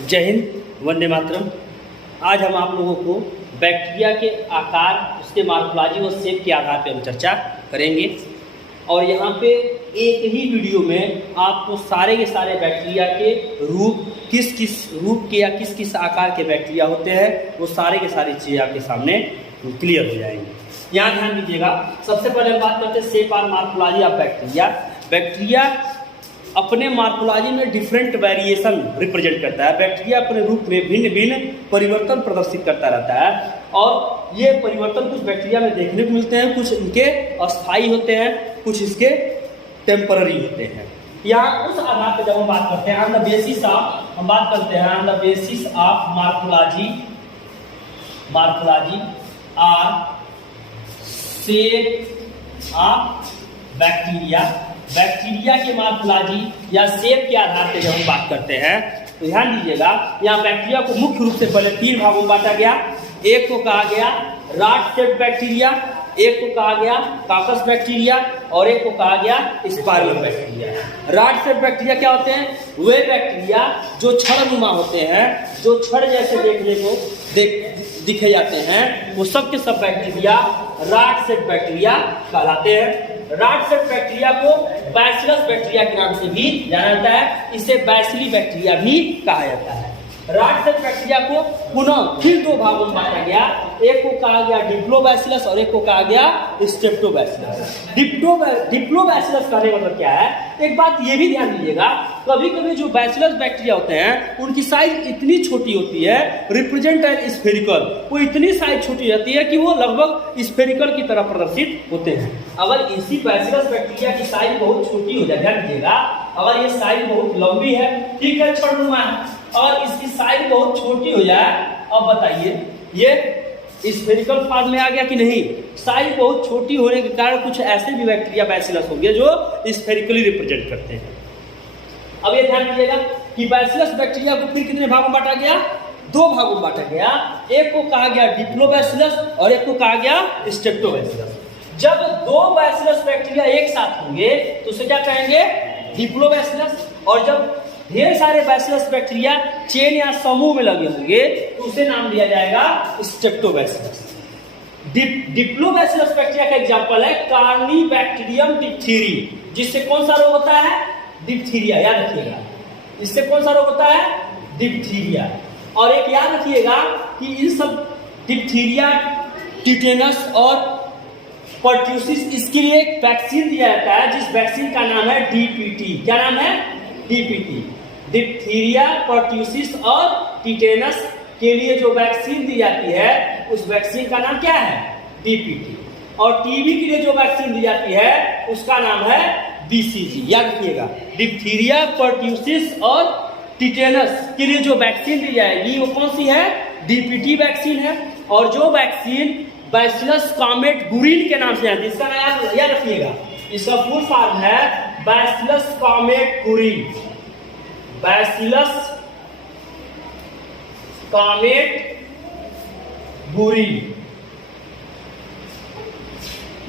जय हिंद, वंदे मातरम। आज हम आप लोगों को बैक्टीरिया के आकार, उसके मार्फोलॉजी व शेप के आधार पर हम चर्चा करेंगे। और यहाँ पे एक ही वीडियो में आपको सारे के सारे बैक्टीरिया के रूप, किस किस रूप के या किस किस आकार के बैक्टीरिया होते हैं, वो सारे के सारी चीज़ें आपके सामने क्लियर हो जाएंगी। यहाँ ध्यान दीजिएगा, सबसे पहले हम बात करते हैं शेप और मार्फोलॉजी ऑफ बैक्टीरिया। बैक्टीरिया अपने मार्फोलॉजी में डिफरेंट वेरिएशन रिप्रेजेंट करता है। बैक्टीरिया अपने रूप में भिन्न भिन्न परिवर्तन प्रदर्शित करता रहता है, और ये परिवर्तन कुछ बैक्टीरिया में देखने को मिलते हैं, कुछ इनके अस्थायी होते हैं, कुछ इसके टेम्पररी होते हैं। यहाँ उस आधार पर जब हम बात करते हैं ऑन द बेसिस ऑफ, हम बात करते हैं on the basis of morphology और शेप ऑफ बैक्टीरिया के मार्फोलॉजी या शेप के आधार पर जब हम बात करते हैं तो ध्यान दीजिएगा, यहाँ बैक्टीरिया को मुख्य रूप से पहले 3 भागों में बांटा गया। एक को कहा गया रॉड शेप बैक्टीरिया, एक को कहा गया काकस बैक्टीरिया, और एक को कहा गया spiral bacteria. Rod shape bacteria क्या होते हैं? वे बैक्टीरिया जो छड़नुमा होते हैं, जो छड़ जैसे देखने को दिखे जाते हैं, वो सब के सब बैक्टीरिया रॉड शेप बैक्टीरिया कहलाते हैं। रॉड शेप बैक्टीरिया को बैसिलस बैक्टीरिया के नाम से भी जाना जाता है, इसे बैसिली बैक्टीरिया भी कहा जाता है। रॉड शेप बैक्टीरिया को पुनः फिर 2 भागों में बांटा गया। एक को कहा गया डिप्लोबैसिलस और एक को कहा गया स्ट्रेप्टोबैसिलस। डिप्लोबैसिलस कहने का मतलब क्या है? एक बात ये भी ध्यान दीजिएगा, कभी कभी जो बैसिलस बैक्टीरिया होते हैं उनकी साइज इतनी छोटी होती है, रिप्रेजेंट एज स्फेरिकल, वो इतनी साइज छोटी रहती है कि वो लगभग स्फेरिकल की तरह प्रदर्शित होते हैं। अगर इसी बैसिलस बैक्टीरिया की साइज बहुत छोटी हो जाए, ध्यान दीजिएगा, अगर ये साइज बहुत लंबी है, ठीक है, छड़नुमा है, और इसकी साइज बहुत छोटी हो जाए, अब बताइए ये स्फेरिकल फॉर्म में आ गया कि नहीं? साइज बहुत छोटी होने के कारण कुछ ऐसे भी बैक्टीरिया बैसिलस होंगे जो स्फेरिकली रिप्रेजेंट करते हैं। अब ये ध्यान दीजिएगा कि बैसिलस बैक्टीरिया को फिर कितने भागों में बांटा गया? 2 भागों में बांटा गया। एक को कहा गया डिप्लोबैसिलस और एक को कहा गया स्ट्रेप्टोबैसिलस। जब 2 बैसिलस बैक्टीरिया एक साथ होंगे तो उसे क्या कहेंगे? डिप्लोबैसिलस। और जब ढेर सारे बैसिलस बैक्टीरिया चेन या समूह में लगे होंगे तो उसे नाम दिया जाएगा स्ट्रेप्टोबैसिलस। डिप्लोबैसिलस बैक्टीरिया का एग्जांपल है कार्निबैक्टीरियम डिप्थीरी, जिससे कौन सा रोग होता है? डिप्थीरिया। याद रखिएगा, इससे कौन सा रोग होता है? डिप्थीरिया। और एक याद रखिएगा कि इन सब डिप्थीरिया, टिटेनस और पर्ट्यूसिस, इसके लिए एक वैक्सीन दिया जाता है, जिस वैक्सीन का नाम है डीपीटी। क्या नाम है? डीपीटी। डिप्थीरिया, पर्ट्यूसिस और टीटेनस के लिए जो वैक्सीन दी जाती है, उस वैक्सीन का नाम क्या है? डीपीटी। और टीबी के लिए जो वैक्सीन दी जाती है उसका नाम है बीसीजी। याद रखिएगा, डिप्थीरिया, पर्ट्यूसिस और टीटेनस के लिए जो वैक्सीन दी जाएगी वो कौन सी है? डीपीटी वैक्सीन है। और जो वैक्सीन बैसिलस कॉमेट गुरिन के नाम से आती है, इसका नाम याद रखिएगा, इसका फुल फॉर्म है bacillus comet Guerin. Bacillus comet Guerin,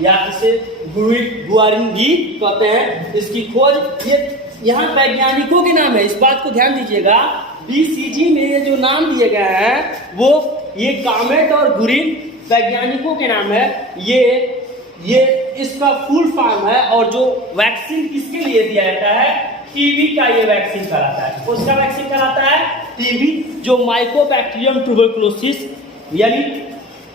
या इसे गुआरिन भी कहते हैं। इसकी खोज ये यहाँ वैज्ञानिकों के नाम है, इस बात को ध्यान दीजिएगा। बीसीजी में ये जो नाम दिए गए हैं वो ये कॉमेट और गुरिन वैज्ञानिकों के नाम है। ये इसका फुल फॉर्म है। और जो वैक्सीन किसके लिए दिया जाता है? टीबी का ये वैक्सीन कराता है। उसका वैक्सीन कराता है टीबी, जो माइकोबैक्टीरियम ट्यूबरकुलोसिस यानी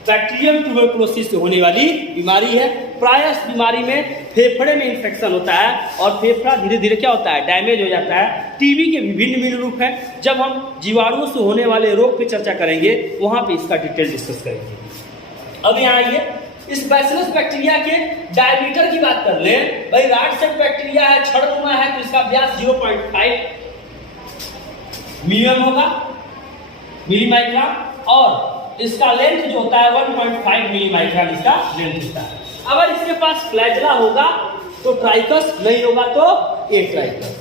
बैक्टीरियम ट्यूबरकुलोसिस से होने वाली बीमारी है। प्रायः इस बीमारी में फेफड़े में इंफेक्शन होता है और फेफड़ा धीरे धीरे क्या होता है? डैमेज हो जाता है। टीबी के विभिन्न विभिन्न रूप हैं। जब हम जीवाणुओं से होने वाले रोग पे चर्चा करेंगे वहां पे इसका डिटेल डिस्कस करेंगे। अब यहाँ आइए, इस बैसिलस बैक्टीरिया के डायमीटर की बात कर ले। भाई रॉड शेप बैक्टीरिया है, छड़नुमा है, तो इसका व्यास 0.5 मिलियन होगा, मिलीमाइक्रोन, और इसका लेंथ जो होता है 1.5 मिलीमाइक्रोन इसका लेंथ होता है। अगर इसके पास फ्लैजेला होगा तो ट्राइकस, नहीं होगा तो एट्राइकस।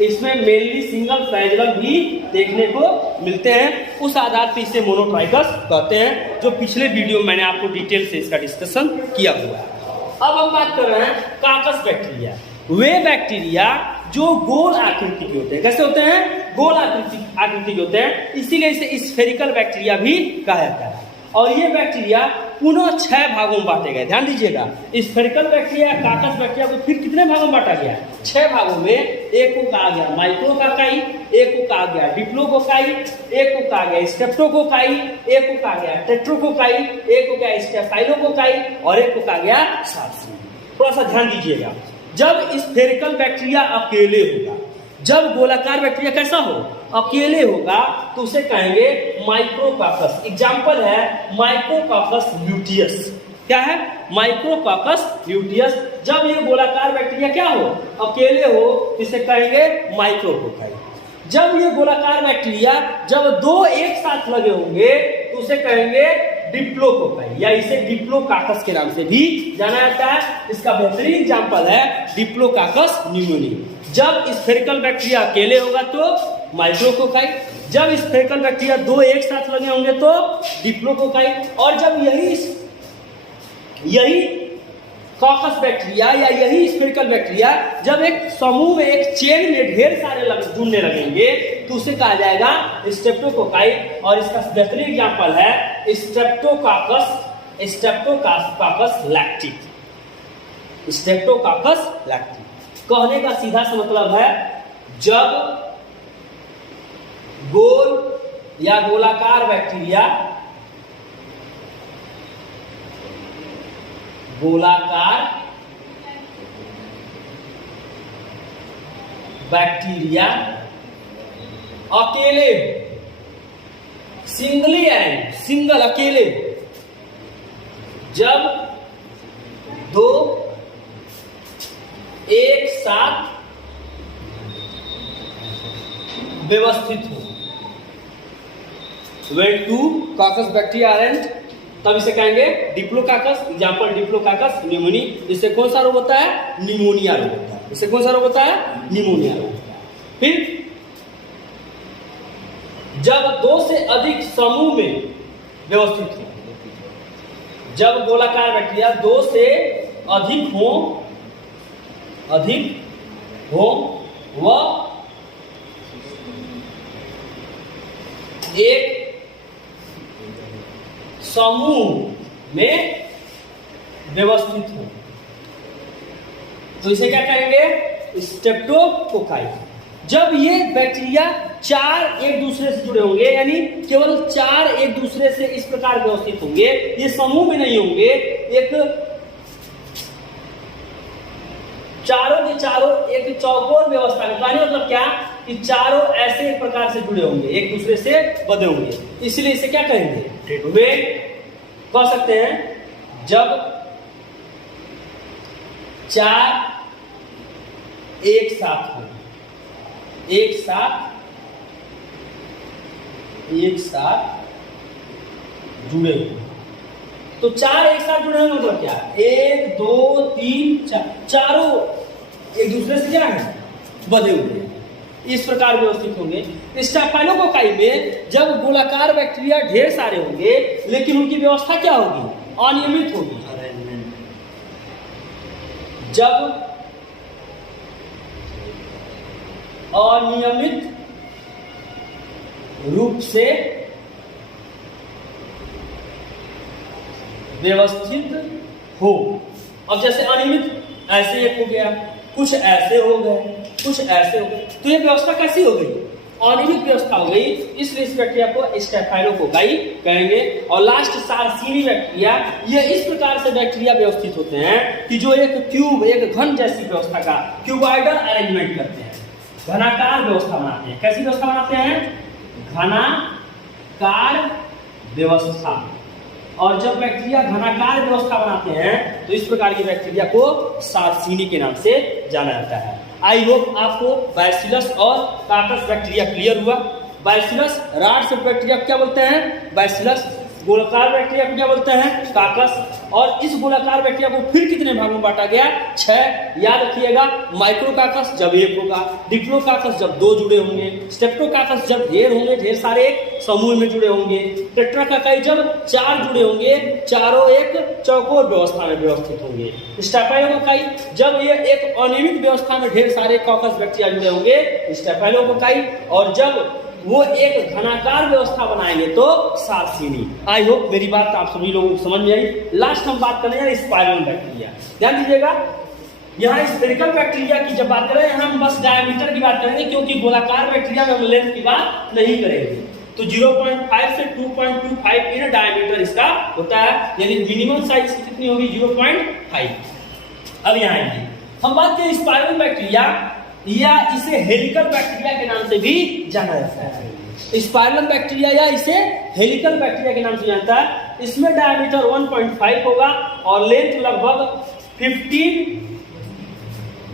इसमें मेनली सिंगल फ्लैजेलम भी देखने को मिलते हैं, उस आधार पर इसे मोनोट्राइकस कहते हैं, जो पिछले वीडियो में मैंने आपको डिटेल से इसका डिस्कशन किया हुआ है। अब हम बात कर रहे हैं काकस बैक्टीरिया। वे बैक्टीरिया जो गोल आकृति के होते हैं। कैसे होते हैं? गोल आकृति के होते हैं, इसीलिए इसे स्फेरिकल बैक्टीरिया भी कहा जाता है। और ये बैक्टीरिया पुनः 6 भागों में बांटे गए। ध्यान दीजिएगा, स्फेरिकल बैक्टीरिया, काकस बैक्टीरिया को फिर कितने भागों में बांटा गया? 6 भागों में। एक को कहा गया माइक्रोकोकाई, एक को कहा गया डिप्लोकोकाई, एक को कहा गया स्ट्रेप्टोकोकाई, एक को कहा गया टेट्रोकोकाई, एक को कहा स्टेफाइलोकोकाई और एक को कहा गया सार्सिनी। थोड़ा सा ध्यान दीजिएगा, जब स्फेरिकल बैक्टीरिया अकेले होगा, जब गोलाकार बैक्टीरिया कैसा हो? अकेले होगा, तो उसे कहेंगे माइक्रोकाकस। एग्जाम्पल है माइक्रोकाकस ल्यूटियस। क्या है? माइक्रोकाकस ल्यूटियस। जब ये गोलाकार बैक्टीरिया क्या हो? अकेले हो, इसे कहेंगे माइक्रोकोकाई। जब ये गोलाकार बैक्टीरिया जब 2 एक साथ लगे होंगे, तो उसे कहेंगे डिप्लोकोकाई, या इसे डिप्लोकाकस के नाम से भी जाना जाता है। इसका बेहतरीन एग्जाम्पल है डिप्लोकाकस न्यूमोनी। जब स्फेरिकल बैक्टीरिया अकेले होगा तो माइक्रोकोकाई, जब स्फेरिकल बैक्टीरिया 2 एक साथ लगे होंगे तो डिप्लोकोकाई, और जब यही कॉकस बैक्टीरिया या यही स्फेरिकल बैक्टीरिया जब एक समूह में, एक चेन में ढेर सारे जुड़ने लगेंगे, तो उसे कहा जाएगा स्ट्रेप्टोकोकाई। और इसका बेहतरीन एग्जाम्पल है स्ट्रेप्टोकाकस लैक्टिक। स्ट्रेप्टोकाकस लैक्टिक कहने का सीधा सा मतलब है, जब गोल या गोलाकार बैक्टीरिया, गोलाकार बैक्टीरिया अकेले, सिंगल अकेले, जब 2 एक साथ व्यवस्थित हो, when 2 कॉकस बैक्टीरिया अरेंज, तब इसे कहेंगे डिप्लोकाकस। Example डिप्लोकाकस pneumoniae. इससे कौन सा रोग होता है? निमोनिया रोग होता है। इससे कौन सा रोग होता है? निमोनिया रोग होता है। फिर जब 2 से अधिक समूह में व्यवस्थित हो, जब गोलाकार बैक्टीरिया 2 से अधिक हो वह एक समूह में व्यवस्थित हो, तो इसे क्या कहेंगे? स्ट्रेप्टोकोकाई। जब ये बैक्टीरिया 4 एक दूसरे से जुड़े होंगे, यानी केवल 4 एक दूसरे से इस प्रकार व्यवस्थित होंगे, ये समूह में नहीं होंगे, एक चारों के चारों एक चौकोर व्यवस्था में। कहने मतलब क्या? कि चारों ऐसे प्रकार से जुड़े होंगे, एक दूसरे से बंधे होंगे, इसलिए इसे क्या कहेंगे? वे कह सकते हैं जब 4 एक साथ हो, एक साथ जुड़े हुए, तो 4 एक साथ जुड़े हुए मतलब क्या? 1 2 3 4, चारों एक दूसरे से क्या है? बंधे हुए हैं, इस प्रकार व्यवस्थित होंगे। स्टेफाइलोकोकाई में जब गोलाकार बैक्टीरिया ढेर सारे होंगे, लेकिन उनकी व्यवस्था क्या होगी? अनियमित होगी। जब अनियमित रूप से व्यवस्थित हो, अब जैसे अनियमित, ऐसे एक हो गया, कुछ ऐसे हो गए, कुछ ऐसे हो गए, तो ये व्यवस्था कैसी हो गई? अनियमित व्यवस्था हो गई, इसलिए इस बैक्टीरिया को स्टेफाइलोकोकाई कहेंगे। और लास्ट सार्सिनी बैक्टीरिया, ये इस प्रकार से बैक्टीरिया व्यवस्थित होते हैं कि जो एक क्यूब, एक घन जैसी व्यवस्था का क्यूबॉइडल अरेंजमेंट करते हैं, घनाकार व्यवस्था बनाते हैं। कैसी व्यवस्था बनाते हैं? घनाकार व्यवस्था। और जब बैक्टीरिया घनाकार व्यवस्था बनाते हैं, तो इस प्रकार की बैक्टीरिया को सार्सिनी के नाम से जाना जाता है। आई होप आपको बैसिलस और काकस बैक्टीरिया क्लियर हुआ। बैसिलस राट्स बैक्टीरिया क्या बोलते हैं? बैसिलस गोलाकार बैक्टीरिया को क्या बोलते हैं? काकस। और इस गोलाकार बैक्टीरिया को फिर कितने भागों में बांटा गया? 6। याद रखिएगा, माइक्रोकाकस जब एक होगा, डिप्लोकाकस जब 2 जुड़े होंगे, स्टेप्टोकाकस जब ढेर होंगे, ढेर सारे एक समूह में जुड़े होंगे, टेट्राकाकाई जब 4 जुड़े होंगे, चारों एक चौकोर व्यवस्था में व्यवस्थित होंगे, स्टेफाइलोकोकाई जब ये एक अनियमित व्यवस्था में ढेर सारे कॉकस बैक्टीरिया जुड़े होंगे, स्टेफाइलोकोकाई, और जब वो एक घनाकार व्यवस्था बनाएंगे तो सार्सिनी। आई होप मेरी बात आप सभी लोगों को समझ में आई। लास्ट हम बात करें यार स्पाइरल बैक्टीरिया। ध्यान दीजिएगा, यहाँ स्फेरिकल बैक्टीरिया की जब बात करें, यहाँ हम बस डायमीटर की बात करेंगे, क्योंकि गोलाकार बैक्टीरिया में हम लेंथ की बात नहीं करेंगे। तो 0.5 से 2.25 इन डायमीटर इसका होता है, यानी मिनिमम साइज कितनी होगी? 0.5। अब यहाँ आएंगे, हम बात करें स्पाइरल बैक्टीरिया या इसे हेलिकल बैक्टीरिया के नाम से भी जाना जाता है। स्पाइरल बैक्टीरिया या इसे हेलिकल बैक्टीरिया के नाम से जानता है। इसमें डायमीटर 1.5 होगा और लेंथ लगभग 15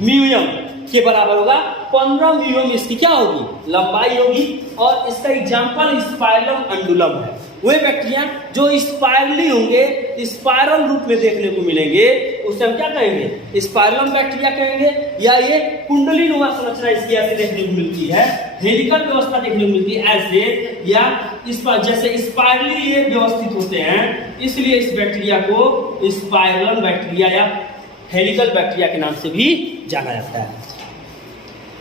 म्यूयम के बराबर होगा। 15 म्यूयम इसकी क्या होगी? लंबाई होगी। और इसका एग्जाम्पल स्पाइरलम अंडुलम है। वे बैक्टीरिया जो स्पाइरली होंगे, स्पाइरल रूप में देखने को मिलेंगे, उसे हम क्या कहेंगे? स्पाइरलम बैक्टीरिया कहेंगे। या ये कुंडली नुमा संरचना इसकी ऐसे देखने को मिलती है, हेलिकल व्यवस्था देखने को मिलती है ऐसे, या इस पर जैसे स्पाइरली ये व्यवस्थित होते हैं, इसलिए इस बैक्टीरिया को स्पाइरलम बैक्टीरिया या हेलिकल बैक्टीरिया के नाम से भी जाना जाता है।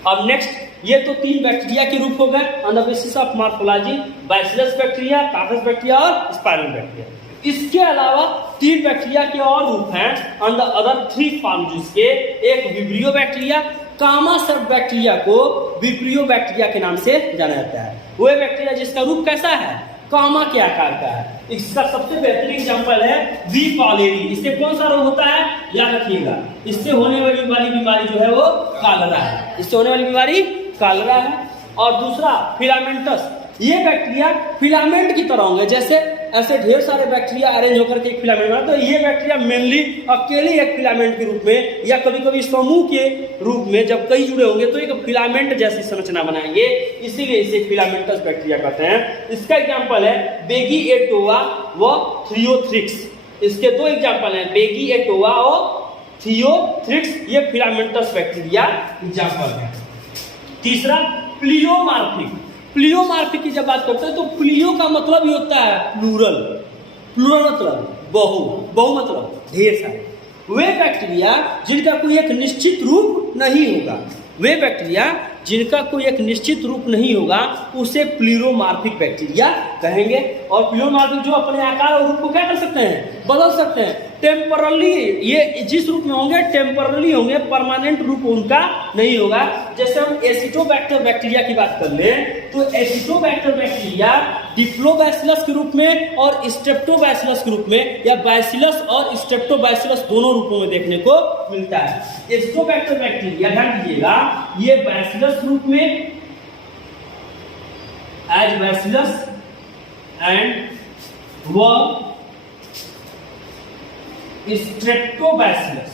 अब नेक्स्ट, ये तो 3 बैक्टीरिया के रूप हो गए on the basis of morphology, bacillus bacteria, coccus bacteria और स्पाइरल बैक्टीरिया। इसके अलावा 3 बैक्टीरिया के और रूप हैं ऑन द अदर 3 फॉर्म, जिसके एक विब्रियो बैक्टीरिया, कामा सर्प बैक्टीरिया को विब्रियो बैक्टीरिया के नाम से जाना जाता है। वह बैक्टीरिया जिसका रूप कैसा है? कामा के आकार का है। इसका सबसे बेहतरीन एग्जांपल है बी कॉलेरी। इससे कौन सा रोग होता है? याद रखिएगा, इससे होने वाली बीमारी जो है वो कालरा है। इससे होने वाली बीमारी कालरा है। और दूसरा फिलामेंटस, ये बैक्टीरिया फिलामेंट की तरह होंगे, जैसे ऐसे ढेर सारे बैक्टीरिया अरेंज होकर के एक फिलामेंट बना, तो ये बैक्टीरिया मेनली अकेले एक फिलामेंट के रूप में या कभी कभी समूह के रूप में जब कई जुड़े होंगे तो एक फिलामेंट जैसी संरचना बनाएंगे, इसीलिए इसे फिलामेंटस बैक्टीरिया कहते हैं। इसका एग्जाम्पल है बेगी एटोवा व थियोथ्रिक्स। इसके 2 एग्जाम्पल हैं, बेगी एटोवा और थियोथ्रिक्स, ये फिलामेंटस बैक्टीरिया एग्जाम्पल है। तीसरा प्लियोमार्फिक। प्लियोमार्फिक की जब बात करते हैं तो प्लियो का मतलब ही होता है प्लूरल। प्लूरल मतलब बहु मतलब ढेर सारे। वे बैक्टीरिया जिनका कोई एक निश्चित रूप नहीं होगा, वे बैक्टीरिया जिनका कोई एक निश्चित रूप नहीं होगा, उसे प्लूरोमार्फिक बैक्टीरिया कहेंगे। और प्लूरोमार्फिक जो अपने आकार और रूप को क्या कर सकते हैं? बदल सकते हैं। टेम्परली ये जिस रूप में होंगे टेम्परली होंगे, परमानेंट रूप उनका नहीं होगा। जैसे हम एसिटोबैक्टर बैक्टीरिया की बात कर लें तो एसिटोबैक्टर बैक्टीरिया डिप्लोबैसिलस के रूप में और स्ट्रेप्टोबैसिलस के रूप में, या बैसिलस और स्ट्रेप्टोबैसिलस दोनों रूपों में देखने को मिलता है। एसिटोबैक्टर बैक्टीरिया ध्यान दीजिएगा, ये बैसिलस रूप में एज बैसिलस एंड व स्ट्रेप्टोबैसिलस,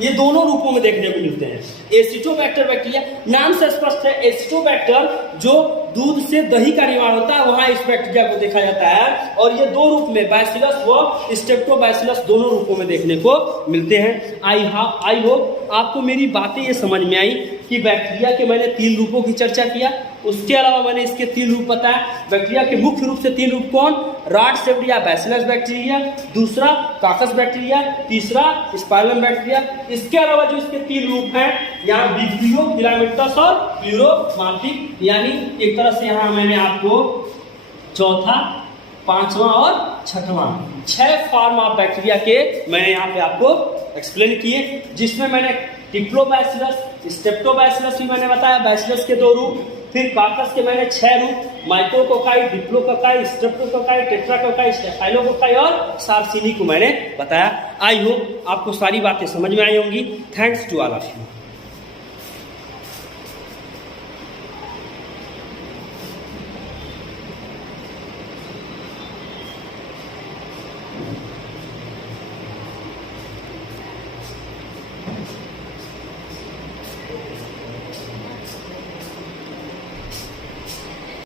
ये दोनों रूपों में देखने को मिलते हैं। एसिटोबैक्टर बैक्टीरिया नाम से स्पष्ट है, एसिटोबैक्टर जो दूध से दही का निर्माण होता है, वहां इस बैक्टीरिया को देखा जाता है। और ये 2 रूप में बैसिलस व स्ट्रेप्टोबैसिलस दोनों रूपों में देखने को मिलते हैं। आई होप आपको मेरी बातें ये समझ में आई कि बैक्टीरिया के मैंने 3 रूपों की चर्चा किया, उसके अलावा मैंने इसके 3 रूप बताया। बैक्टीरिया के मुख्य रूप से 3 रूप कौन? रॉड शेप्ड या बैसिलस बैक्टीरिया, दूसरा काकस बैक्टीरिया, तीसरा स्पाइरलम बैक्टीरिया। इसके अलावा जो इसके 3 रूप हैं, यहाँ विब्रियो, फिलामेंटस और प्लूरोमार्फिक, यानी एक तरह से यहाँ मैंने आपको चौथा, 5वां और 6वां 6 फॉर्म ऑफ बैक्टीरिया के मैंने यहाँ पे आपको एक्सप्लेन किए, जिसमें मैंने डिप्लोबैसिलस, स्ट्रेप्टोबैसिलस भी मैंने बताया, बैसिलस के 2 रूप, फिर काकस के मैंने 6 रूप, माइक्रोकोकाई, डिप्लोकोकाई, स्ट्रेप्टोकोकाई, टेट्राकोकाई, स्टेफाइलोकोकाई और सार्सिनी को मैंने बताया। आई होप आपको सारी बातें समझ में आई होंगी। Thanks to all of you.